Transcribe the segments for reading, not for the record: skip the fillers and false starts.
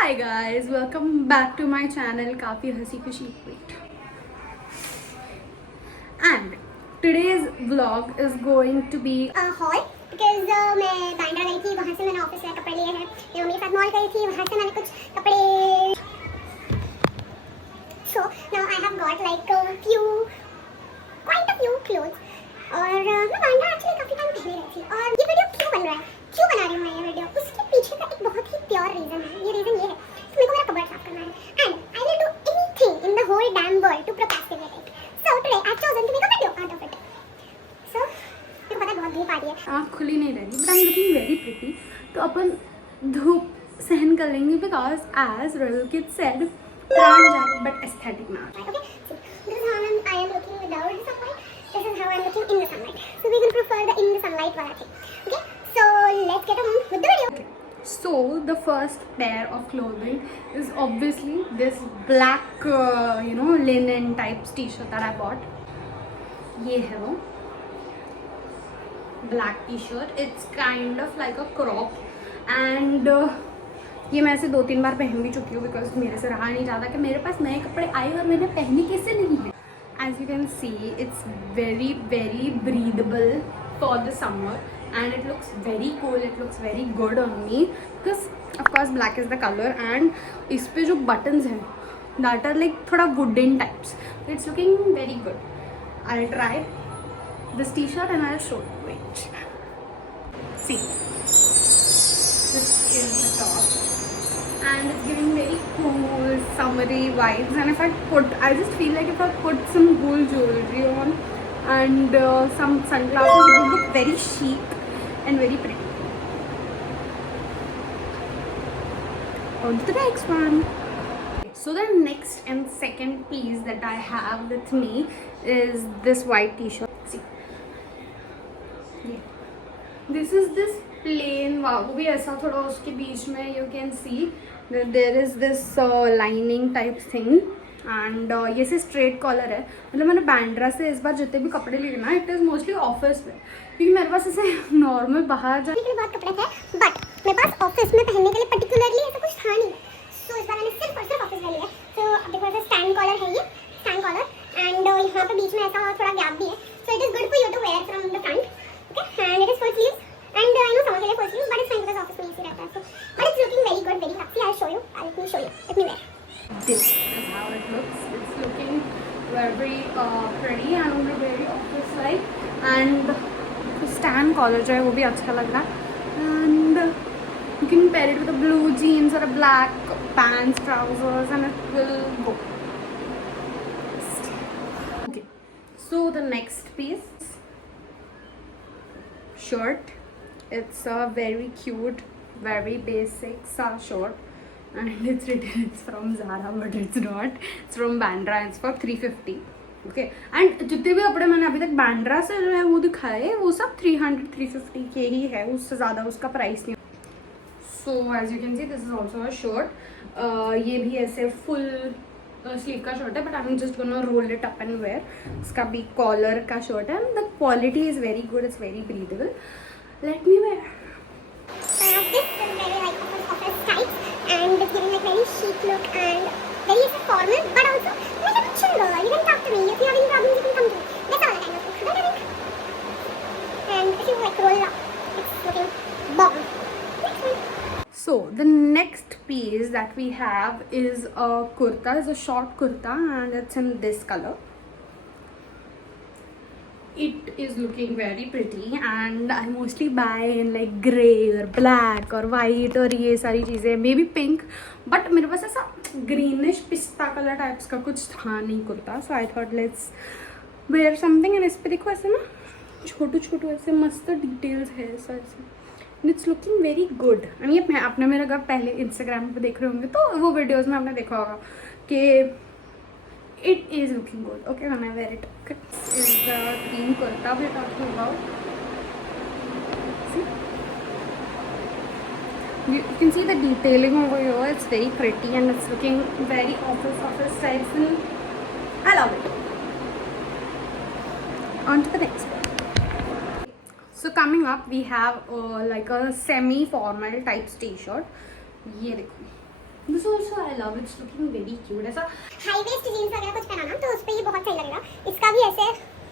Hi guys, welcome back to my channel काफी हंसी खुशी wait. And today's vlog is going to be hall because मैं बांद्रा गई थी, वहाँ से मैंने ऑफिस से कपड़े लिए हैं। मैं मम्मी के साथ मॉल गई थी, वहाँ से मैंने कुछ कपड़े। So now I have got like quite a few clothes. और मैं बांद्रा एक्चुअली काफ़ी टाइम पहले गई थी। और ये वीडियो क्यों बन रहा है, क्यों बना रही हूँ मैं ये वीडियो, उसके पीछे का एक बहुत ही प्योर रीज़न है। ये रीज़न ये है कि मेरे को मेरा कबर्ड साफ करना है and I will do anything in the whole damn world to procrastinate it. So today I have chosen to make a video out of it. So मेरे को पता है बहुत धूप आ रही है, आँख खुली नहीं रह रही, but I am looking very pretty. तो अपन धूप सहन कर लेंगे because as royal kid said प्राण जाए बट एस्थेटिक ना। okay? See, this is how I am looking without the sunlight. This is how I am looking in the sunlight. So we will prefer the in the sunlight wala thing. Okay? So let's get on with the video. So the first pair of clothing is obviously this black linen type t-shirt that I bought. ये है वो black t-shirt. It's kind of like a crop and ये मैं ऐसे 2-3 बार पहन भी चुकी हूँ बिकॉज मेरे से रहा नहीं जाता कि मेरे पास नए कपड़े आए और मैंने पहने कैसे नहीं है। As you can see, it's very breathable for the summer and it looks very cool, it looks very good on me because of course black is the color and इस पे जो buttons हैं that are like थोड़ा wooden types. It's looking very good. I'll try this t-shirt and I'll show you. Wait. See. This is the top. And it's giving very cool summery vibes, and if I just feel like if I put some gold jewelry on and some sunglasses, it would look very chic and very pretty. On to the next one. So the next and second piece that I have with me is this white t-shirt. See, yeah. This is this plain, वो भी ऐसा थोड़ा उसके बीच में you can see that there is this lining type thing and ये से straight collar है। मतलब मैंने बांद्रा से इस बार जितने भी कपड़े लिए ना, it is mostly office में, क्योंकि मेरे पास ऐसे normal बाहर जाने के लिए बहुत कपड़े थे बट मेरे पास ऑफिस में पहनने के लिए पर्टिकुलरली ऐसा कुछ था नहीं। सो इस बार मैंने सिर्फ और सिर्फ ऑफिस में लिया। तो अब देखो ऐसा स्टैंड कॉलर है, ये स्टैंड कॉलर एंड यहाँ पे बीच में ऐसा थोड़ा गैप भी है। So it is good for you to wear from the front, okay? And it is full sleeves and I know summer के लिए full sleeves but it's fine because office में इजी रहता है। So but it's looking very good, very happy. I show you, let me show you, let me wear. This is how it looks. It's looking very pretty and very office like, and stand collar जो है वो भी अच्छा लग रहा है and you can pair it with a blue jeans or a black pants, trousers and it will go. Okay, so the next piece, shirt. It's a very cute, very basic shirt and it's written it's from Zara but it's not. It's from Bandra and it's for 350. Okay, and जितने भी कपड़े मैंने अभी तक बांद्रा से जो है वो दिखाए वो सब 300-350 के ही है, उससे ज़्यादा उसका प्राइस नहीं। So as you can see, this is also a shirt. ये भी ऐसे full स्लीव का शर्ट है but I am just gonna roll it up and wear. इसका भी कॉलर का शर्ट है and the quality is very good, it's very breathable. Let me wear. So I have this very like office type and it's giving like very chic look and very formal but also like a chill girl. You can talk to me if you have any problems, you can come to me. That's all kind of look, don't you think? And if you like roll up, it's looking bomb. Next one. So the next piece that we have is a kurta. It's a short kurta and it's in this color. It is looking very pretty and I mostly buy in like grey or black or white और ये सारी चीज़ें, maybe pink, but मेरे पास ऐसा greenish पिस्ता colour types का कुछ था नहीं kurta. So I thought let's wear something and इस पे देखो ऐसे ना छोटू ऐसे मस्त डिटेल्स है ऐसा ऐसे and it's looking very good। and ये आपने मेरा अगर पहले Instagram पे देख रहे होंगे तो वो वीडियोज़ में आपने देखा होगा कि it is looking good, okay, when I wear it. Okay, this is the green kurta we're talking about. See, you can see the detailing over here. It's very pretty and it's looking very office types and I love it. On to the next one. So coming up we have like a semi formal type t-shirt. ये देखो, This also I love. It's looking very cute. ऐसा high waist jeans वगैरह कुछ पहना ना तो उस पे ये बहुत सही लगेगा। इसका भी ऐसे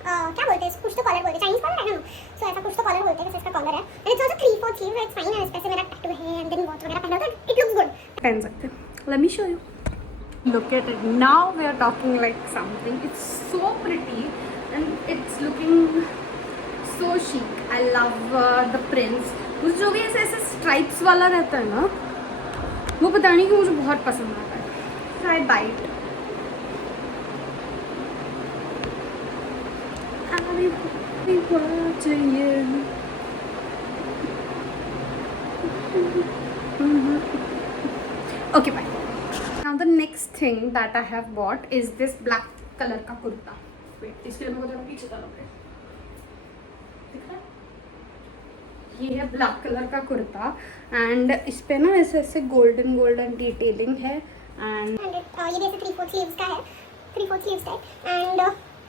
क्या बोलते हैं, कुछ तो कॉलर बोलते हैं, चाइनीज कॉलर है ना, सो ऐसा कुछ तो कॉलर बोलते हैं, जैसे इसका कॉलर है। And it's also 3/4 sleeve, it's fine. इस पे से मेरा टैटू है एंड देन वॉच वगैरह पहना तो इट लुक्स गुड। पहन सकते हैं। Let me show you. Look at it. Now we are talking like something. It's so pretty and it's looking so chic. I love the prints. मुझे जो भी ऐसे ऐसे स्ट्राइप्स वाला रहता है ना, वो पता नहीं क्यों मुझे बहुत पसंद आता है। So I buy it. चाहिए। Okay, bye. Now the next thing that I have bought is this black color का कुर्ता। Wait, इसके लिए मेरे को थोड़ा पीछे जाना पड़ेगा। दिख रहा है? ये है ब्लैक कलर का कुर्ता एंड इस पे ना ऐसे ऐसे गोल्डन गोल्डन डिटेलिंग है एंड ये भी ऐसे 3/4 स्लीव्स का है, 3/4 स्लीव्स टाइप। एंड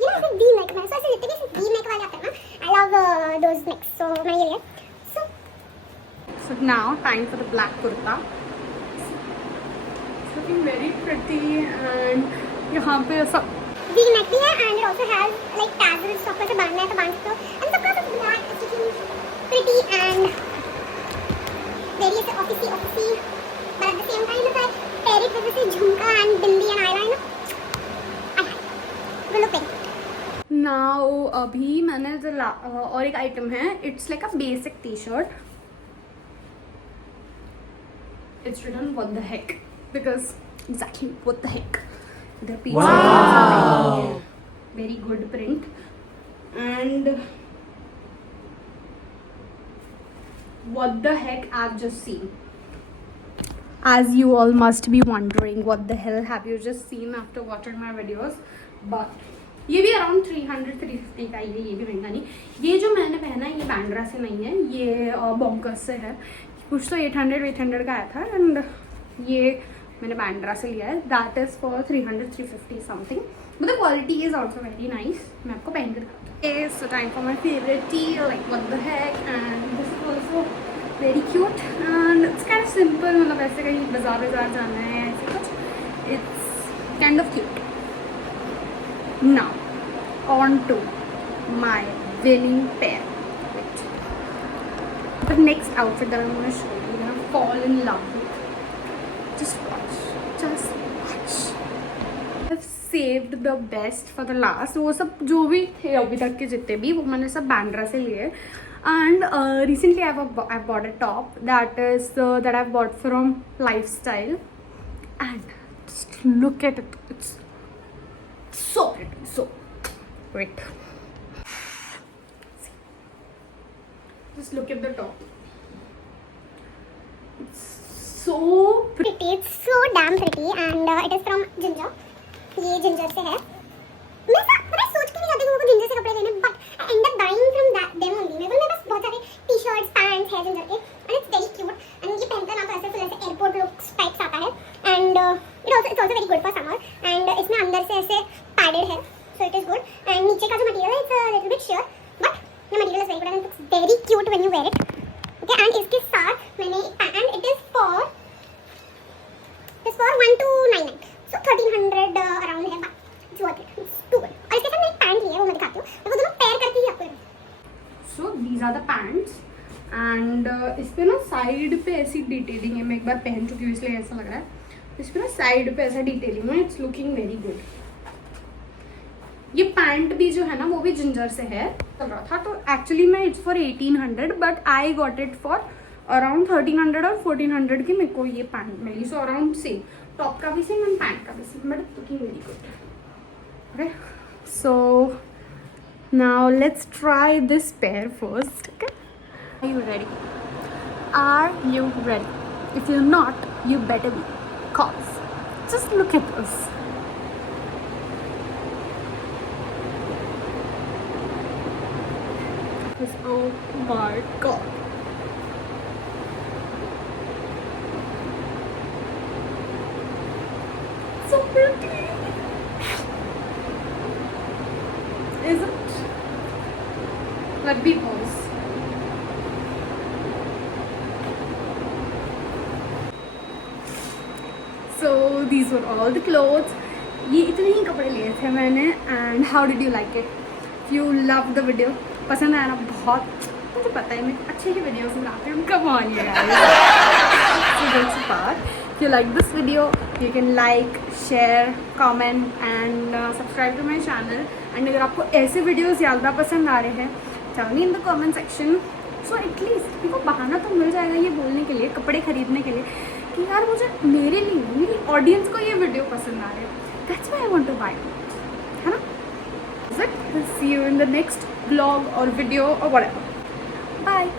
ये ना ऐसे वी नेक में, ऐसे जितने भी वी नेक वाले आते हैं ना, आई लव दोस नेक्स, सो मैंने ये लिया। so now time for the black kurta. It's looking very pretty and यहाँ पे ऐसा वी नेक भी है and it also has like tassels, सब ऐसे बांधना है तो बांध सकते हो। एंड सब का black it's looking pretty and very ऐसे officey but at the same time it's like pair it with this jhumka and bindi and eyeliner. Will look good. Now अभी मैंने और एक आइटम है, it's like a basic T shirt. It's written what the heck because exactly what the heck. इधर पीछे very good print and what the heck I have just seen. As you all must be wondering what the hell have you just seen after watching my videos, but ये भी अराउंड 300-350 का ही है, ये भी महंगा नहीं। ये जो मैंने पहना है ये बैंड्रा से नहीं है, ये बॉन्कर्स से है। कुछ तो 800 का आया था एंड ये मैंने बैंड्रा से लिया है। That is for 300-350 something, but the quality is also very nice. मैं आपको पहन के दिखाती हूँ। सो time for my favourite T like what the Keck and this is also very cute and it's kind of simple. मतलब ऐसे कहीं बाजार जाना है ऐसे कुछ, it's kind of cute. Now, on to my winning pair. Wait. The next outfit that I'm going to show you, you're going to fall in love with. Just watch. Just watch. I've saved the best for the last. वो सब जो भी थे अभी तक के जितने भी, वो मैंने सब बैंड्रा से लिए। And recently I've bought a top that I've bought from Lifestyle. And just look at it. It's so pretty. So wait, see. Just look at the top. It's so pretty, it's so damn pretty and it is from Ginger। ये जिंजर से है। मैं सोच के नहीं जाती हूँ वो जिंजर से कपड़े लेने, but I and up buying from them only. मेरे पास बहुत सारे टी-शर्ट्स पैंट्स है जिंजर के and it's very cute and ये पहनते ना तो ऐसे फुल ऐसे एयरपोर्ट लुक्स टाइप्स आता है and it's also very good for summer and इसमें अंदर से ऐसे पैडेड है, so it is good and नीचे का जो मटेरियल है it's a little bit sheer but the material is very good and it's very cute when you wear it। okay, and इसके साथ मैंने and it is for 1299, so 1300 around है, but it's worth it, it's too good। और इसके साथ मैं एक पैंट लिया है, वो मैं दिखाती हूँ, मैं वो दोनों पेयर करके ही आपको। so these are the pants and इस पे ना साइड पे ऐसी डिटेलिंग है। मैं एक बार पहन चुकी हूँ इसलिए ऐसा लग रहा है। इस पे ना साइड पे ऐसा डिटेलिंग है, इट्स लुकिंग वेरी गुड। ये पैंट भी जो है ना वो भी जिंजर से है, चल रहा था तो एक्चुअली मैं it's for 1800 but I got it for around 1300 और 1400 की मेरे को ये पैंट मिली। सो अराउंड सेम, टॉप का भी सेम एंड पैंट का भी same, but looking very good. Okay, so now let's try this pair first. Okay, are you ready? Are you ready? If you not you better be, cause just look at this. Oh my god, so pretty, is it? Let me pause. These were all the clothes. ये इतने ही कपड़े लिए थे मैंने. And how did you like it? You love the video? पसंद आया ना? बहुत, मुझे पता है मैं अच्छे ही वीडियोस बनाती हूँ. Come on you guys. If you like this video, you can like, share, comment and subscribe to my channel. And अगर आपको ऐसे वीडियोस ज़्यादा पसंद आ रहे हैं, tell me in the comment section. So at least मेरे को बहाना तो मिल जाएगा ये बोलने के लिए, कपड़े खरीदने के लिए, कि यार मुझे मेरे लिए, मेरी ऑडियंस को ये वीडियो पसंद आ रहे हैं. That's why I want to buy it. है ना? That's it. We'll see you in the next vlog or video or whatever. Bye.